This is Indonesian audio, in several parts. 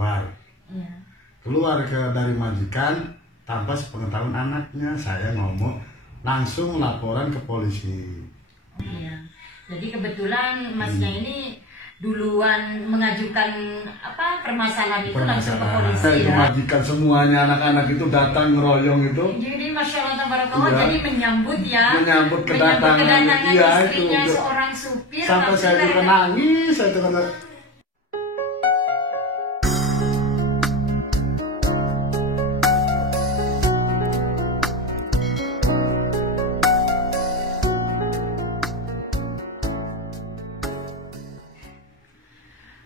keluar. Iya. Keluar dari majikan tanpa sepengetahuan anaknya, saya ngomong langsung laporan ke polisi. Iya. Jadi kebetulan masnya ini duluan mengajukan permasalahan itu langsung ke polisi Itu ya. majikan semuanya, anak-anak itu datang ngeroyong itu. Jadi Masya Allah tabarakallah, Iya. jadi menyambut kedatangan iya, istrinya itu seorang supir. sampai saya juga nangis, saya juga nangis.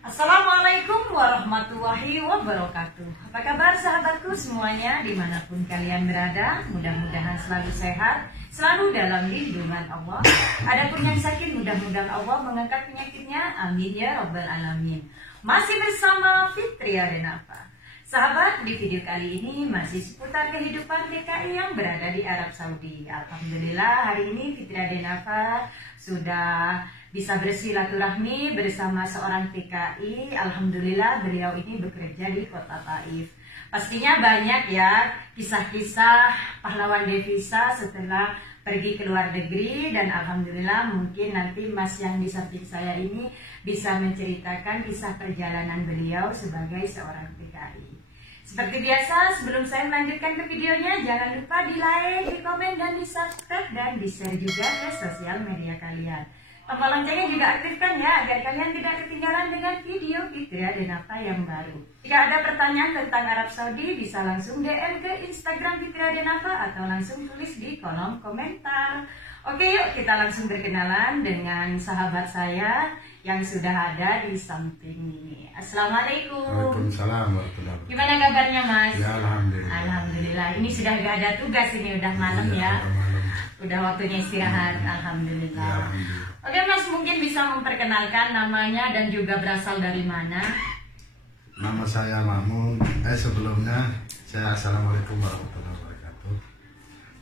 Assalamualaikum warahmatullahi wabarakatuh. Apa kabar sahabatku semuanya dimanapun kalian berada? Mudah-mudahan selalu sehat, selalu dalam lindungan Allah. Adapun yang sakit, mudah-mudahan Allah mengangkat penyakitnya. Amin ya rabbal alamin. Masih bersama Fitri Adenafa. Sahabat, di video kali ini masih seputar kehidupan TKI yang berada di Arab Saudi. Alhamdulillah hari ini Fitri Adenafa sudah bisa bersilaturahmi bersama seorang TKI. Alhamdulillah beliau ini bekerja di kota Taif. Pastinya banyak ya kisah-kisah pahlawan devisa setelah pergi ke luar negeri, dan alhamdulillah mungkin nanti Mas yang di samping saya ini bisa menceritakan kisah perjalanan beliau sebagai seorang TKI. Seperti biasa, sebelum saya melanjutkan ke videonya, jangan lupa di like, di komen, dan di subscribe, dan di share juga ke sosial media kalian. Tombol loncengnya juga aktifkan ya, agar kalian tidak ketinggalan dengan video Fitri Adenafa yang baru. Jika ada pertanyaan tentang Arab Saudi, bisa langsung DM ke Instagram Fitri Adenafa atau langsung tulis di kolom komentar. Oke, yuk kita langsung berkenalan dengan sahabat saya yang sudah ada di samping ini. Assalamualaikum. Waalaikumsalam warahmatullahi wabarakatuh. Gimana kabarnya Mas? Ya alhamdulillah. Alhamdulillah. Ini sudah gak ada tugas ini, udah malam Iya, ya. udah malam. Udah waktunya istirahat. Alhamdulillah. Ya, alhamdulillah. Oke Mas, mungkin bisa memperkenalkan namanya dan juga berasal dari mana? Nama saya Mamun. Sebelumnya saya assalamualaikum warahmatullahi wabarakatuh.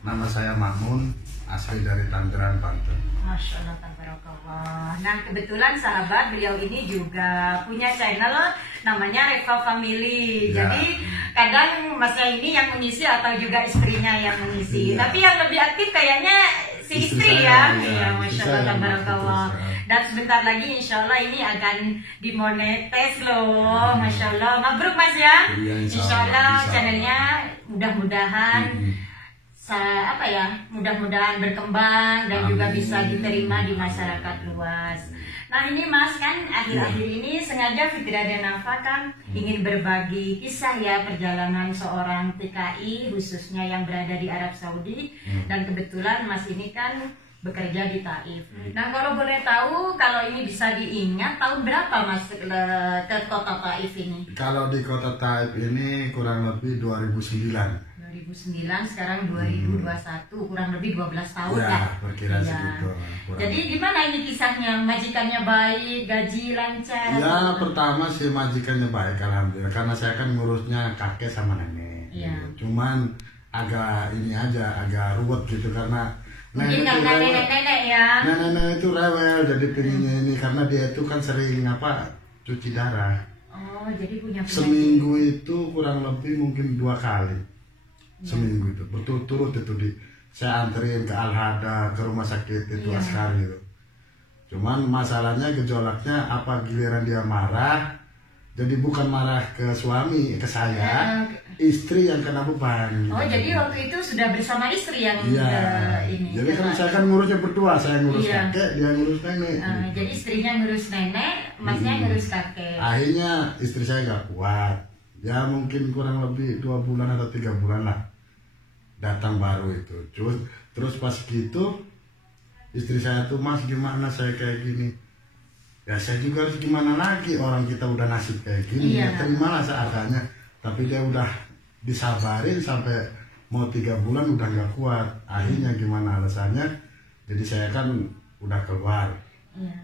Nama saya Mamun, asli dari Tangerang, Banten. Masya Allah, tabarakallah. Nah kebetulan sahabat beliau ini juga punya channel namanya Reva Family. Ya. Jadi kadang masnya ini yang mengisi atau juga istrinya yang mengisi. Ya. Tapi yang lebih aktif kayaknya si istri Istri ya. saya, ya. Iya, Masya Istri Allah, saya, tabarakallah. betul, saya. Dan sebentar lagi insya Allah ini akan dimonetis loh. Masya Allah. Mabruk Mas ya. Iya, Insya Allah insya channelnya mudah-mudahan mudah-mudahan berkembang dan juga Amin. bisa diterima di masyarakat luas. Nah ini Mas kan akhir-akhir ini sengaja Fitri Adenafa kan ingin berbagi kisah ya perjalanan seorang TKI khususnya yang berada di Arab Saudi, dan kebetulan Mas ini kan bekerja di Taif. Nah kalau boleh tahu, kalau ini bisa diingat tahun berapa Mas ke kota Taif ini? Kalau di kota Taif ini kurang lebih 2009. 2009, sekarang 2021, kurang lebih 12 tahun Ya, lah. berkira Iya. segitu. kurang Jadi gimana ini kisahnya? Majikannya baik, gaji lancar? Ya pertama sih majikannya baik alhamdulillah, karena saya kan ngurusnya kakek sama nenek. Iya. Gitu. Cuman agak ini aja, agak ruwet gitu karena Mungkin itu karena rewel. nenek-nenek ya. Nenek itu rewel, jadi pinginnya ini karena dia itu kan sering cuci darah. Oh, jadi punya penyakit. Seminggu itu kurang lebih mungkin 2 kali. Seminggu itu berturut-turut itu saya anterin ke Al-Hada, ke rumah sakit itu Iya. Askari itu. Cuman masalahnya gejolaknya giliran dia marah, jadi bukan marah ke suami, ke saya, istri yang kena beban. Oh, gitu. jadi waktu itu sudah bersama istri yang Iya. ini. Jadi kan saya kan ngurusnya berdua, saya ngurus Iya. kakek, dia ngurus nenek. Jadi istrinya ngurus nenek, Masnya ngurus kakek. Akhirnya istri saya gak kuat. Ya mungkin kurang lebih 2 bulan atau 3 bulan lah datang baru itu. Terus pas gitu istri saya tuh, Mas gimana saya kayak gini? Ya saya juga harus gimana lagi, orang kita udah nasib kayak gini. Iya. Ya terimalah seadanya. Tapi dia udah disabarin sampai mau 3 bulan udah gak kuat. Akhirnya gimana alasannya? Jadi saya kan udah keluar. Iya.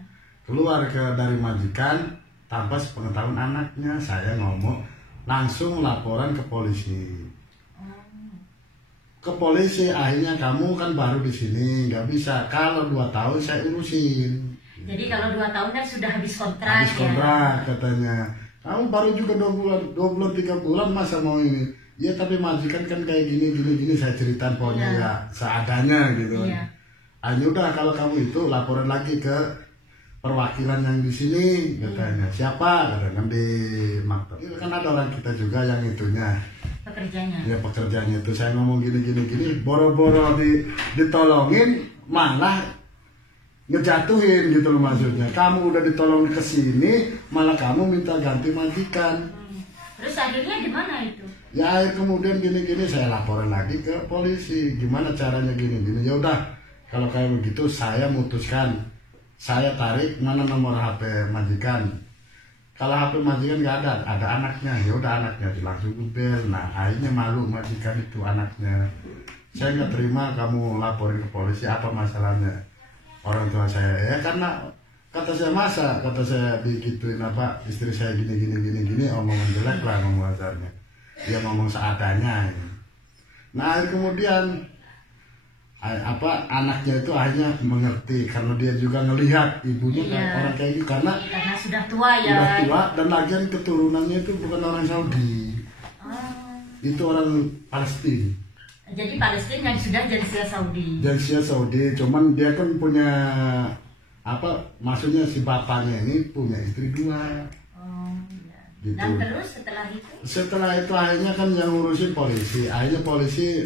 Keluar dari majikan tanpa sepengetahuan anaknya, saya ngomong langsung laporan ke polisi. Ke polisi, akhirnya kamu kan baru di sini, nggak bisa. Kalau 2 tahun saya urusin. Jadi kalau 2 tahun kan sudah habis kontrak. Habis kontrak katanya. Kamu baru juga 2 bulan 3 bulan masa mau ini? Ya tapi majikan kan kayak gini saya ceritain pokoknya ya seadanya gitu. Iya. Hanya udah kalau kamu itu laporan lagi ke perwakilan yang di sini katanya. Siapa? Katanya di maktab. Itu kan ada orang kita juga yang itunya. Pekerjanya. Ya pekerjaannya itu saya ngomong gini, boro-boro ditolongin malah ngejatuhin gitu loh maksudnya. Kamu udah ditolong ke sini malah kamu minta ganti majikan. Terus akhirnya gimana itu? Ya kemudian gini saya laporan lagi ke polisi. Gimana caranya gini. Ya udah kalau kayak begitu saya mutuskan saya tarik mana nomor HP majikan. Kalau HP majikan nggak ada anaknya. Ya udah anaknya langsung bel. Nah akhirnya malu majikan itu anaknya. Saya nggak terima kamu laporin ke polisi, apa masalahnya? Orang tua saya ya karena kata saya digituin apa istri saya gini omongan jelek lah ngomong kasarnya. Dia ngomong seadanya. Nah kemudian anaknya itu akhirnya mengerti karena dia juga ngelihat ibunya kan orang kayak gitu karena sudah tua ya. Sudah tua dan lagian keturunannya itu bukan orang Saudi. Itu orang Palestina. Jadi Palestina yang sudah jinsia Saudi. Jinsia Saudi, cuman dia kan punya maksudnya si bapaknya ini punya istri 2. Gitu. Dan terus setelah itu? Setelah itu akhirnya kan yang ngurusin polisi. Akhirnya polisi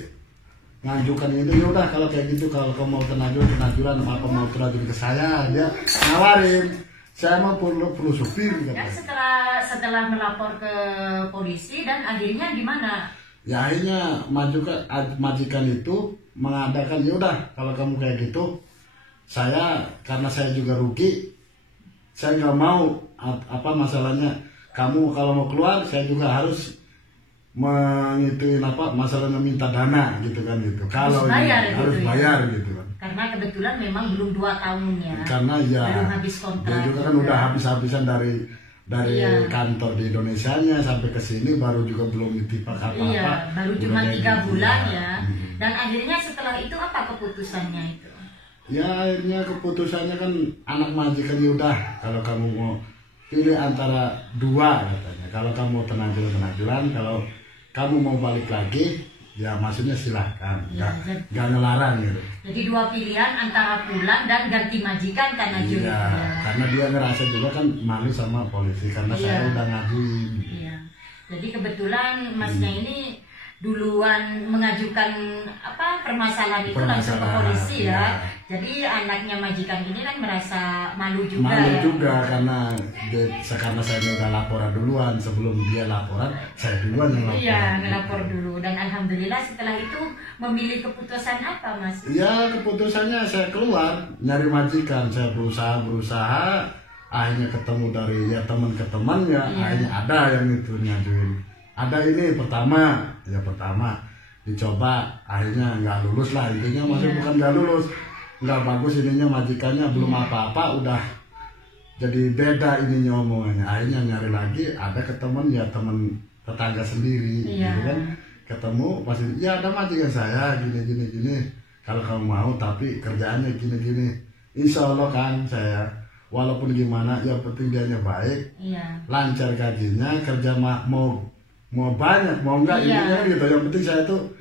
ngajukan itu, ya udah kalau kayak gitu kalau kamu mau tenajuran apa mau terajun ke saya, dia nawarin. Saya mau perlu supir gitu. Dan setelah melapor ke polisi dan akhirnya gimana? Ya akhirnya majikan itu mengadakan, ya udah kalau kamu kayak gitu, karena saya juga rugi, saya nggak mau masalahnya. Kamu kalau mau keluar, saya juga harus mengituin masalahnya minta dana gitu kan gitu. Kalau harus bayar gitu kan. Karena kebetulan memang belum 2 tahun ya. Karena belum habis kontrak. Dia juga kan udah habis-habisan dari kantor di Indonesianya sampai ke sini baru juga belum ditipak apa-apa. Iya, baru cuma 3 bulan ya. Dan akhirnya setelah itu apa keputusannya itu? Ya akhirnya keputusannya kan anak majikan udah kalau kamu mau pilih antara 2 katanya. Kalau kamu mau tenajuran, kalau kamu mau balik lagi, ya maksudnya silahkan, nggak ngelarang gitu. Jadi 2 pilihan antara pulang dan ganti majikan karena Iya, karena dia ngerasa juga kan malu sama polisi karena saya udah ngajuin. Iya. Jadi kebetulan masnya ini duluan mengajukan permasalahan itu langsung ke polisi ya. Jadi anaknya majikan ini kan merasa malu juga. Malu juga karena saya udah laporan duluan, sebelum dia laporan saya duluan yang laporan. Iya, ngelapor dulu dan alhamdulillah setelah itu memilih keputusan apa Mas? Ya keputusannya saya keluar nyari majikan, saya berusaha akhirnya ketemu dari teman ke teman akhirnya ada yang itu ngajuin. Ada ini pertama dicoba akhirnya nggak lulus lah intinya, maksudnya bukan nggak lulus, nggak bagus ininya majikannya belum apa-apa udah jadi beda ininya omongannya. Akhirnya nyari lagi ada teman tetangga sendiri gitu kan, ketemu pasti ya ada majikan saya gini kalau kamu mau tapi kerjaannya gini insya Allah kan saya walaupun gimana yang penting dianya baik, lancar gajinya, kerja mau banyak mau enggak gitu, yang penting saya tuh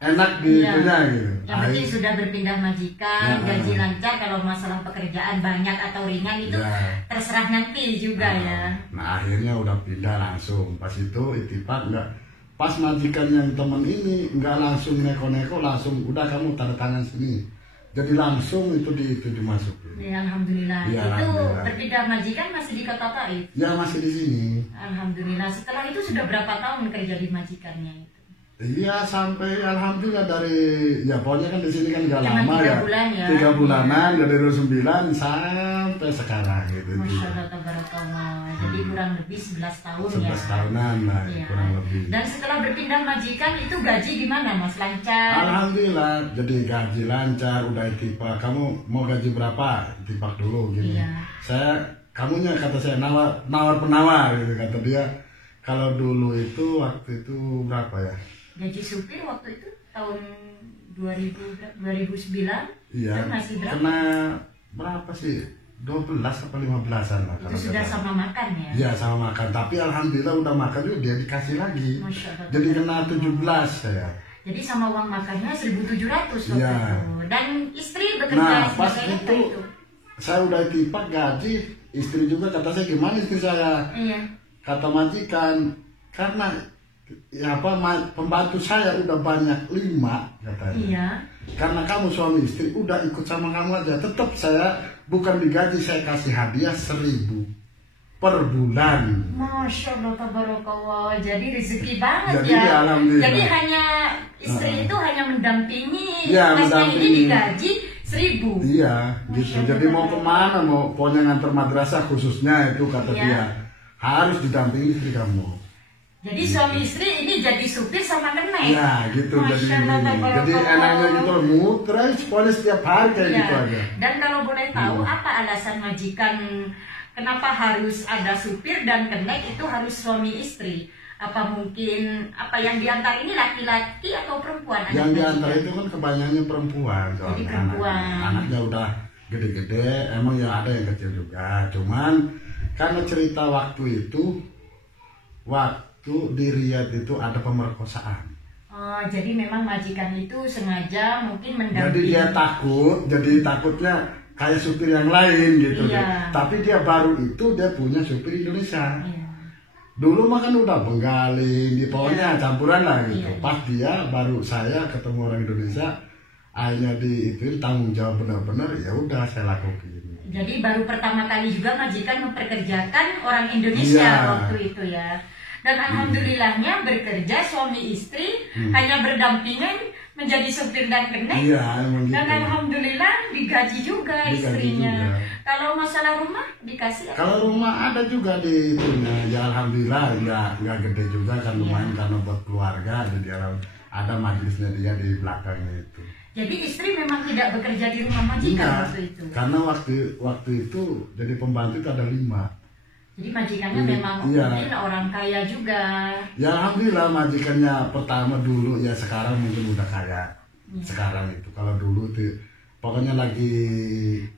enak di itunya gitu. Yang penting sudah berpindah majikan, gaji lancar, kalau masalah pekerjaan banyak atau ringan itu terserah nanti juga ya. Nah akhirnya udah pindah langsung, pas itu itipak enggak, pas majikan yang temen ini enggak langsung neko-neko, langsung udah kamu tanda tangan sini. Jadi langsung itu dimasukin. Ya, alhamdulillah. Ya, itu alhamdulillah. Berpindah majikan masih di Kota Taif? Ya masih di sini. Alhamdulillah. Setelah itu sudah berapa tahun kerja di majikannya itu? Iya sampai alhamdulillah dari pokoknya kan di sini kan nggak lama 3 bulan ya. 3 bulanan dari 2009 sampai sekarang gitu. Masya Allah tabarakallah. Jadi kurang lebih 11 tahun 11 tahunan lah kurang lebih. Dan setelah berpindah majikan itu gaji gimana Mas? Lancar? Alhamdulillah. Jadi gaji lancar, udah itipak. Kamu mau gaji berapa? Itipak dulu gini. Kata saya nawar penawar gitu kata dia. Kalau dulu itu waktu itu berapa ya? Gaji supir waktu itu tahun 2009 iya, kan masih berapa? Kena berapa sih? 12 atau 15-an lah. Itu sudah sama makan ya? Iya sama makan, tapi alhamdulillah udah makan juga dia dikasih lagi. Jadi kena 17 saya. Jadi sama uang makannya 1.700 waktu ya. itu. Dan istri bekerja pas sebagai itu saya udah tipak gaji, istri juga kata saya gimana istri saya? Iya. Kata majikan karena ya apa pembantu saya udah banyak 5 katanya. Iya. Karena kamu suami istri udah ikut sama kamu aja, tetap saya bukan digaji, saya kasih hadiah 1.000 per bulan. Masya Allah, tabarakallah. Jadi rezeki banget Jadi, ya. alhamdulillah. Jadi hanya istri itu hanya mendampingi, ya, masnya ini digaji 1.000. Iya, gitu. Jadi mau kemana, mau pokoknya ngantar madrasah khususnya itu kata dia harus didampingi istri kamu. Jadi suami istri ini jadi supir sama kenek. Ya gitu. Jadi enaknya gitu muter pokoknya setiap hari kayak gitu aja. Dan kalau boleh tahu apa alasan majikan kenapa harus ada supir dan kenek itu harus suami istri? Apa mungkin apa yang diantar ini laki-laki atau perempuan? Yang diantar itu kan kebanyakannya perempuan. Jadi perempuan. Anaknya udah gede-gede, emang ya ada yang kecil juga. Cuman karena cerita waktu itu di Riyadh itu ada pemerkosaan. Oh, jadi memang majikan itu sengaja mungkin mendampingi. Jadi dia takut, jadi takutnya kayak supir yang lain gitu. Iya. Tapi dia baru itu dia punya supir Indonesia. Iya. Dulu makan udah Bengali, di pokoknya campuran lah gitu. Iya. Pas dia baru saya ketemu orang Indonesia, akhirnya di itu tanggung jawab benar-benar ya udah saya lakukan. Jadi baru pertama kali juga majikan memperkerjakan orang Indonesia waktu itu ya. Dan alhamdulillahnya bekerja suami istri hanya berdampingan menjadi supir dan kenek. Iya, emang gitu. Dan alhamdulillah digaji juga istrinya. Juga. Kalau masalah rumah dikasih? Kalau rumah ada juga di punya. Ya alhamdulillah nggak gede juga kan lumayan karena buat keluarga. Jadi ada majelisnya dia di belakangnya itu. Jadi istri memang tidak bekerja di rumah majikan waktu itu? Karena waktu itu jadi pembantu itu ada 5. Jadi majikannya memang mungkin orang kaya juga. Ya alhamdulillah majikannya pertama dulu ya sekarang mungkin udah kaya. Sekarang itu kalau dulu tuh pokoknya lagi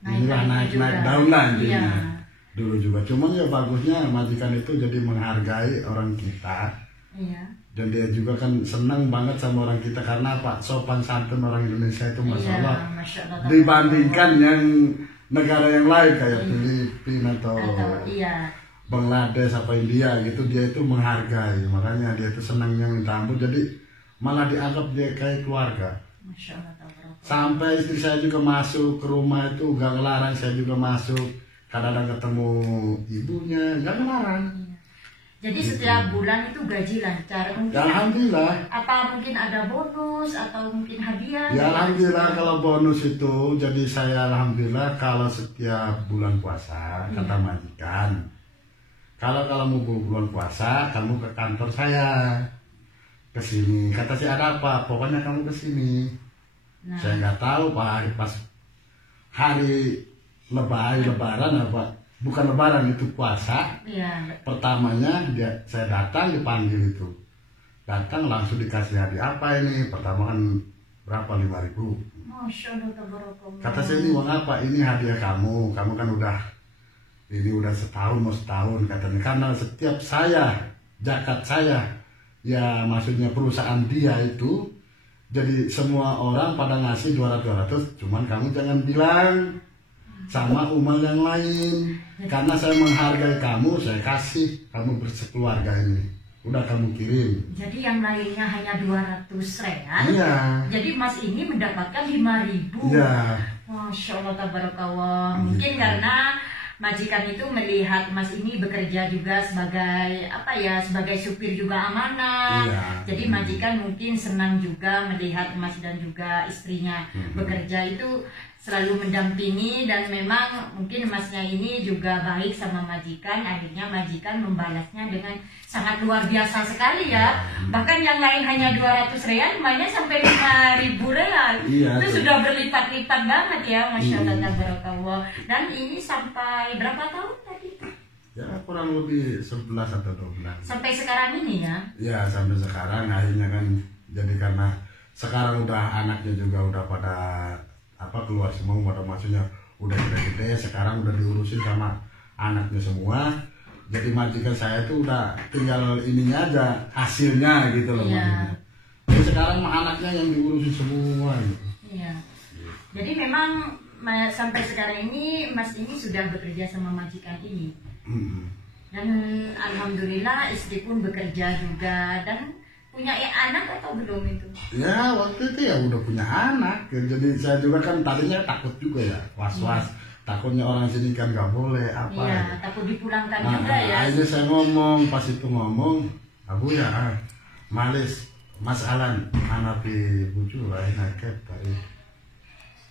naik daun lah intinya. Dulu juga. Cuman ya bagusnya majikan itu jadi menghargai orang kita. Iya. Dan dia juga kan senang banget sama orang kita karena apa sopan santun orang Indonesia itu Masya Allah dibandingkan yang negara yang lain kayak Filipina atau Bangladesh apa India gitu, dia itu menghargai, makanya dia itu senangnya minta ampun, jadi malah dianggap dia kayak keluarga. Masya Allah. Sampai istri saya juga masuk ke rumah itu gak ngelarang, saya juga masuk kadang-kadang ketemu ibunya gak ngelarang. Jadi setiap bulan itu gaji lancar mungkin. Ya, alhamdulillah. Apa mungkin ada bonus atau mungkin hadiah? Ya alhamdulillah kalau bonus itu, jadi saya alhamdulillah kalau setiap bulan puasa kata majikan, kalau mau bulan puasa kamu ke kantor saya, ke sini. Kata saya ada apa? Pokoknya kamu ke sini. Saya nggak tahu Pak, pas hari lebaran apa? Bukan lebaran itu puasa. Pertamanya saya datang dipanggil itu. Datang langsung dikasih hadiah apa ini? Pertama kan berapa 5.000. Masya Allah. Kata saya ini uang apa? Ini hadiah kamu. Kamu kan udah setahun mau setahun katanya. Karena setiap zakat saya, ya maksudnya perusahaan dia itu, jadi semua orang pada ngasih 200, cuman kamu jangan bilang sama umat yang lain, karena saya menghargai kamu, saya kasih kamu bersekeluarga ini, udah kamu kirim. Jadi yang lainnya hanya 200 real. Iya. Jadi Mas ini mendapatkan 5.000. Iya. Masya Allah tabarakallah. Mungkin karena majikan itu melihat Mas ini bekerja juga sebagai supir juga amanah. Jadi majikan mungkin senang juga melihat Mas dan juga istrinya bekerja itu selalu mendampingi, dan memang mungkin Masnya ini juga baik sama majikan. Akhirnya majikan membalasnya dengan sangat luar biasa sekali ya. Bahkan yang lain hanya 200 real, mainnya sampai 5.000 real. Itu sudah berlipat-lipat banget ya, Masya Allah tabarakallah. Dan ini sampai berapa tahun tadi? Ya kurang lebih 11 atau 12. Sampai sekarang ini ya? Ya sampai sekarang akhirnya kan, jadi karena sekarang udah anaknya juga udah pada keluar semua, pada maksudnya udah gede-gede, sekarang udah diurusin sama anaknya semua. Jadi majikan saya itu udah tinggal ininya aja, hasilnya gitu loh. Iya. Jadi sekarang anaknya yang diurusin semua gitu. Iya. Jadi memang sampai sekarang ini Mas ini sudah bekerja sama majikan ini. Dan alhamdulillah istri pun bekerja juga dan punya anak atau belum itu? Ya waktu itu ya udah punya anak. Jadi saya juga kan tadinya takut juga ya, was-was. Takutnya orang sini kan nggak boleh apa. Iya, ya. takut dipulangkan juga ya. Akhirnya saya ngomong, pas itu ngomong, Abu ya, malis Mas Alan, anak di bucu lain naket tadi.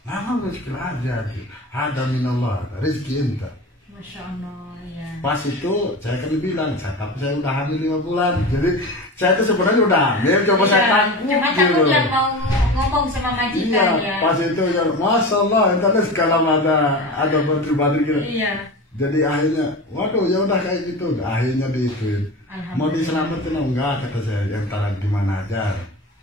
Lama rezeki aja, ada minallah, rezeki ente. Masya Allah, ya. Pas itu saya kan bilang, tapi saya udah hamil 5 bulan, jadi saya tuh sebenarnya udah hamil, coba saya takut. Cuma takut yang mau ngomong sama majikan iya, ya. pas itu ya, Masya Allah, entar sekarang ada batu-batu gitu. Iya. Jadi akhirnya, waduh ya udah kayak gitu, akhirnya diituin. Mau diselamatin enggak kata saya, yang taruh di mana aja.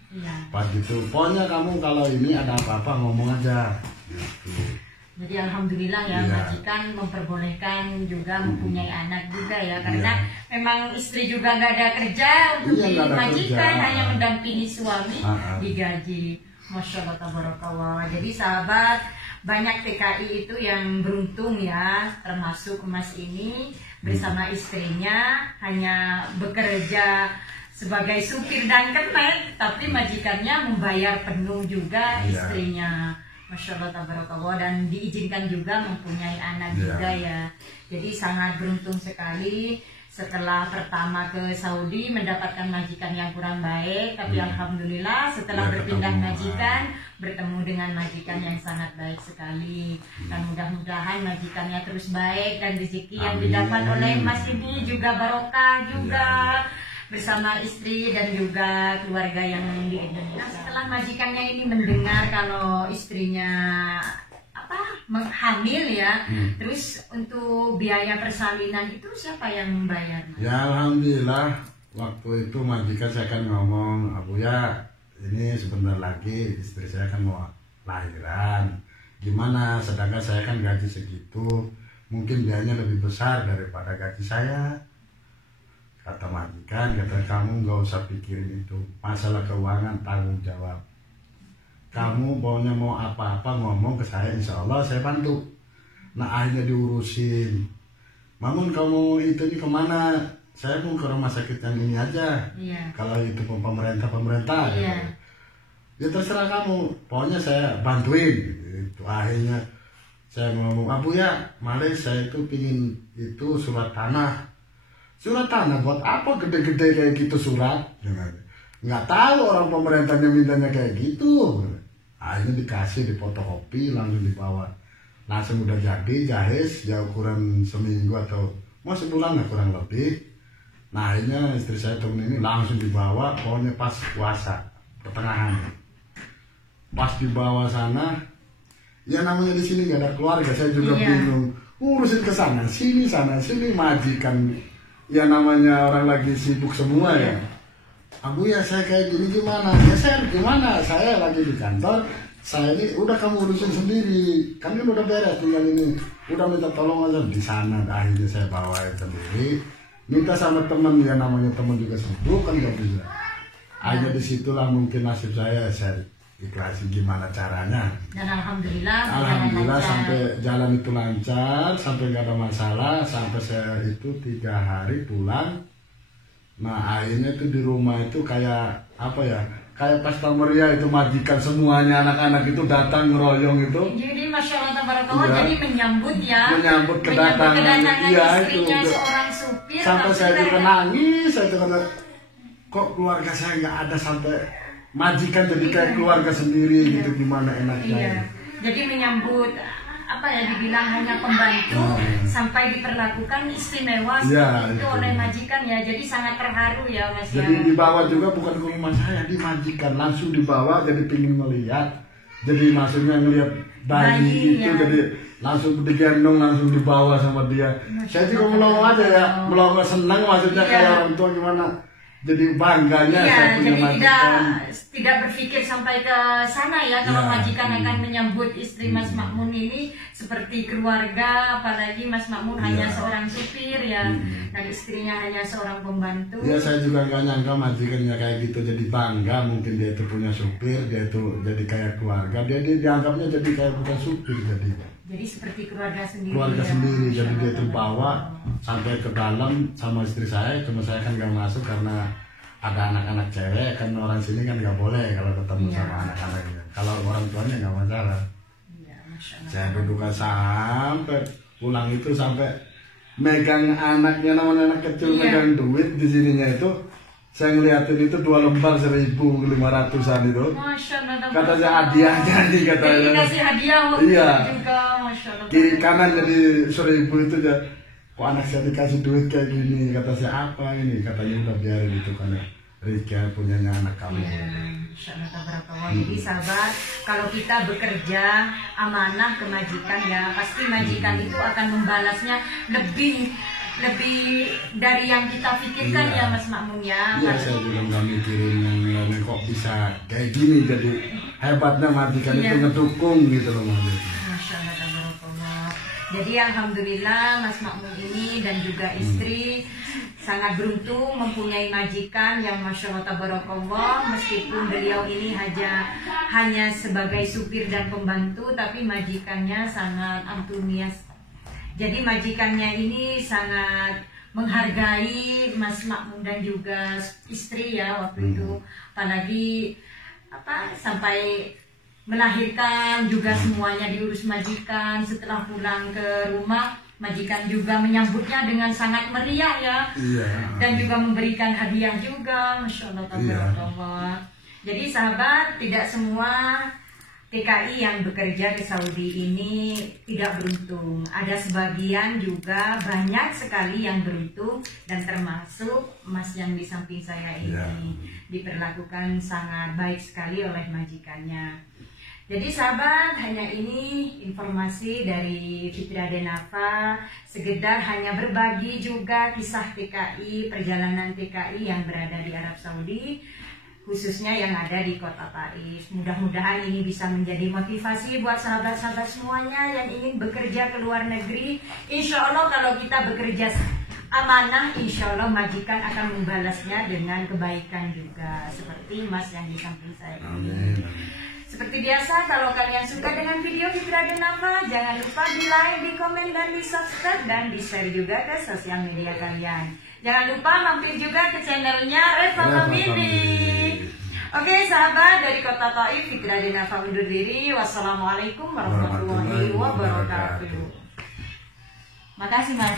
Iya. Pas gitu, pokoknya kamu kalau ini ada apa-apa ngomong aja. Gitu. Jadi alhamdulillah ya, Iya. majikan memperbolehkan juga mempunyai anak juga ya, karena memang istri juga nggak ada kerja untuk Iya, nggak ada majikan, kerja. hanya mendampingi suami digaji. Masya Allah tabarakallah. Jadi sahabat, banyak TKI itu yang beruntung ya, termasuk Mas ini bersama istrinya hanya bekerja sebagai supir dan kenek, tapi majikannya membayar penuh juga istrinya. Masya Allah tabarakallah, dan diizinkan juga mempunyai anak juga ya. Jadi sangat beruntung sekali setelah pertama ke Saudi mendapatkan majikan yang kurang baik, tapi alhamdulillah setelah berpindah majikan bertemu dengan majikan yang sangat baik sekali. Dan mudah-mudahan majikannya terus baik dan rezeki yang didapat oleh Mas ini juga barokah juga bersama istri dan juga keluarga yang di Indonesia. Setelah majikannya ini mendengar kalau istrinya hamil ya, terus untuk biaya persalinan itu siapa yang membayar? Ya alhamdulillah, waktu itu majikan saya kan ngomong, Abu ya, ini sebentar lagi istri saya kan mau lahiran. Gimana? Sedangkan saya kan gaji segitu, mungkin biayanya lebih besar daripada gaji saya. Kata majikan, kata kamu nggak usah pikirin itu, masalah keuangan tanggung jawab. Kamu pokoknya mau apa-apa ngomong ke saya, insya Allah saya bantu. Nah akhirnya diurusin. Mamun kamu itu kemana? Saya mau ke rumah sakit yang ini aja. Kalau itu pemerintah. Ya terserah kamu, pokoknya saya bantuin. Itu akhirnya saya ngomong, Abu ya, Males saya itu pingin itu surat tanah. Surat tanah buat apa gede-gede kayak gitu surat? Nggak tahu orang pemerintahnya mintanya kayak gitu. Akhirnya dikasih, difotokopi, langsung dibawa. Langsung udah jadi, jahis, ya ukuran seminggu atau mau sebulan lah kurang lebih. Nah akhirnya istri saya temen ini langsung dibawa, pokoknya pas puasa, pertengahan. Pas dibawa sana, ya namanya di sini nggak ada keluarga, saya juga bingung. Urusin ke sana sini majikan. Ya namanya orang lagi sibuk semua ya. Abu ya saya kayak gini gimana? Ya saya gimana? Saya lagi di kantor. Saya ini udah kamu urusin sendiri. Kami udah beres tinggal ini. Udah minta tolong aja di sana. Akhirnya saya bawa sendiri. Minta sama teman, ya namanya teman juga sibuk kan nggak bisa. Akhirnya disitulah mungkin nasib saya ikhlasin gimana caranya. Dan alhamdulillah Sampai jalan itu lancar, sampai nggak ada masalah, sampai saya itu 3 hari pulang. Nah akhirnya itu di rumah itu kayak apa ya, kayak pesta meriah itu, majikan semuanya anak-anak itu datang ngeroyong itu. Jadi Masya Allah tabarakallah, jadi menyambut kedatangan istrinya seorang supir. Sampai saya juga nangis, saya juga kok keluarga saya nggak ada, sampai majikan jadi kayak keluarga sendiri gitu, gimana enaknya. Jadi menyambut dibilang hanya pembantu sampai diperlakukan istimewa seperti itu oleh majikan ya. Jadi sangat terharu ya Mas. Jadi dibawa juga bukan ke rumah saya, di majikan langsung dibawa, jadi pingin ngeliat. Jadi maksudnya ngeliat bayi itu jadi langsung digendong, langsung dibawa sama dia. Saya juga melongo aja ya, melongo senang maksudnya kayak orang tua gimana. jadi bangganya Iya, saya punya jadi majikan. tidak berpikir sampai ke sana ya kalau Ya, majikan akan menyambut istri Mas Makmun ini seperti keluarga, apalagi Mas Makmun hanya seorang supir ya, dan istrinya hanya seorang pembantu. Ya saya juga nggak nyangka majikannya kayak gitu, jadi bangga mungkin dia itu punya supir, dia itu jadi kayak keluarga, dia dianggapnya jadi kayak bukan supir Jadi seperti keluarga sendiri. keluarga ya. sendiri, jadi dia itu Masya Allah. bawa sampai ke dalam sama istri saya, cuma saya kan nggak masuk karena ada anak-anak cewek, kan orang sini kan nggak boleh kalau ketemu sama anak-anaknya, kalau orang tuanya nggak masalah. Ya, Masya Allah. Saya duduk sampai pulang itu sampai megang anaknya, namanya anak kecil megang duit di sininya itu, saya ngeliatin itu 2 lembar 1.500-an itu. Masya Allah. Katanya hadiahnya nih katanya. Jadi dikasih hadiah waktu Iya. itu juga, Masya Allah. Kiri kanan jadi 1.000 itu ya. Kok anak saya dikasih duit kayak gini? Kata saya apa ini? Katanya udah biarin itu karena Rika punyanya anak kamu. Ya, Masya Allah, tabarakallah. Jadi sahabat, kalau kita bekerja amanah ke majikan ya, pasti majikan itu akan membalasnya lebih dari yang kita pikirkan ya Mas Makmun ya. Iya, saya juga nggak mikirin yang lainnya, kok bisa kayak gini, jadi hebatnya majikan itu ngedukung gitu loh majikan. Masya Allah, tabarakallah. Jadi alhamdulillah Mas Makmun ini dan juga istri sangat beruntung mempunyai majikan yang Masya Allah tabarakallah, meskipun beliau ini hanya sebagai supir dan pembantu, tapi majikannya sangat antusias. Jadi majikannya ini sangat menghargai Mas Makmun dan juga istri ya waktu itu, apalagi sampai melahirkan juga semuanya diurus majikan. Setelah pulang ke rumah, majikan juga menyambutnya dengan sangat meriah ya. Dan juga memberikan hadiah juga, Masya Allah tabarakallah. Jadi sahabat, tidak semua TKI yang bekerja di Saudi ini tidak beruntung. Ada sebagian juga banyak sekali yang beruntung, dan termasuk Mas yang di samping saya ini diperlakukan sangat baik sekali oleh majikannya. Jadi sahabat, hanya ini informasi dari Fitria Denafa, sekedar hanya berbagi juga kisah TKI, perjalanan TKI yang berada di Arab Saudi, khususnya yang ada di kota Taif. Mudah-mudahan ini bisa menjadi motivasi buat sahabat-sahabat semuanya yang ingin bekerja ke luar negeri. Insya Allah kalau kita bekerja amanah, insya Allah majikan akan membalasnya dengan kebaikan juga, seperti Mas yang di samping saya ini. Seperti biasa, kalau kalian suka dengan video Fitria Denafa, jangan lupa di like, di komen, dan di subscribe, dan di share juga ke sosial media kalian. Jangan lupa mampir juga ke channelnya Reva Family. Oke sahabat, dari kota Taif, Fitria Denafa undur diri. Wassalamualaikum warahmatullahi wabarakatuh. Makasih Mas.